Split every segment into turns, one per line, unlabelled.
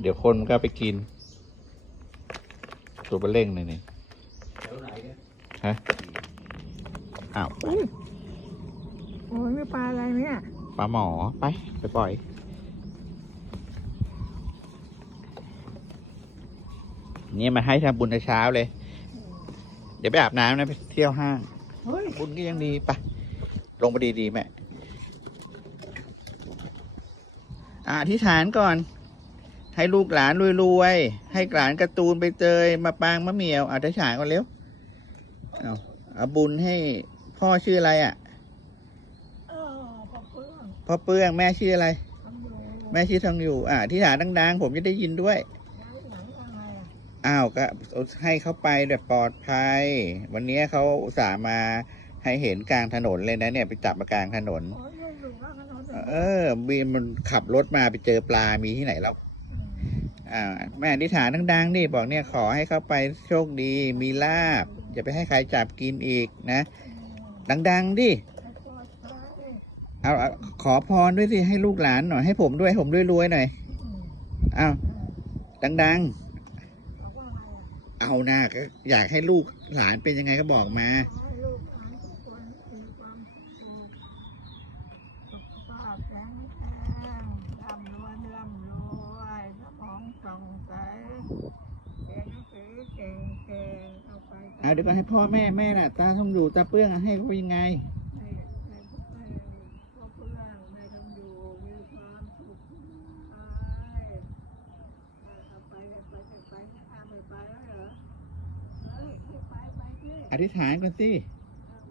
เดี๋ยวคนมันก็ไปกิน ตัวเบลเล่งเลยนี่
แถวไหนเนี่ย
ฮะอ้าว
เฮ้ยโอ้ยไม่ปลาอะไรเนี่ย
ปลาหมอไป ไปปล่อยเนี่ยมาให้ทำบุญแต่เช้าเลย เดี๋ยวไปอาบน้ำนะไปเที่ยวห้าง
เฮ้ย
บุญก็ยังดีไปะลงไปดีๆแม่ อะอธิษฐานก่อน ให้ลูกหลานรวยๆ ให้หลานการ์ตูนไปเจยมาปางมะเหมียวอธิษฐานก่อนเร็ว เอาเอาบุญให้พ่อชื่ออะไรอะ่ะ
เออปลาเพื่อน
พ่อเปื้องแม่ชื่ออะไร
ทำอยู่
แม่ชื่อทองอยู่ อะอธิษฐานดังๆ ผมจะได้ยินด้วย
ย้ายหนังอะไรอะ
อ้าวก็ให้เขาไปแบบปลอดภัย วันนี้เขาอุตส่าห์มาให้เห็นกลางถนนเลยนะเนี่ย ไปจับมากลางถนน
โอ้ยลูกดูว่า เอ
อบีมมันขับรถมาไปเจอปลามีที่ไหนแล้วอ่า แม่อธิษฐานดังๆนี่บอกเนี่ยขอให้เขาไปโชคดีมีลาบอย่าไปให้ใครจับกินอีกนะ ดัง ๆ ดิเอาเอาขอพรด้วยสิให้ลูกหลานหน่อยให้ผมด้วยผมด้วยรวยๆหน่อยอ้าวดัง ๆ เอาหน้าก็อยากให้ลูกหลานเป็นยังไงก็บอกมา
ขอให้ลูกหลานทุกคนมีความสุขสุขภาพ แข็งแรงร่ำรวยร่ำรวยสมองส่องใสเรียนหนังสือเก่งๆเอาไป
เอาเดี๋ยวก่อนให้พ่อแม่แม่น่ะ ตาทองอยู่ตาเปื้องอะให้เขายังไง
ให้ให้พ่อเพื่อนแม่ทำอยู่มีความสุขไปเอาไปไปไปไปไปไปแล้วเหรอเฮ้ยให้ไปไปสิ
อธิษฐานก่อนสิ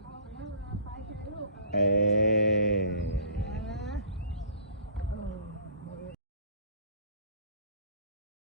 เอาแล้วไปเถอะลูก
เออ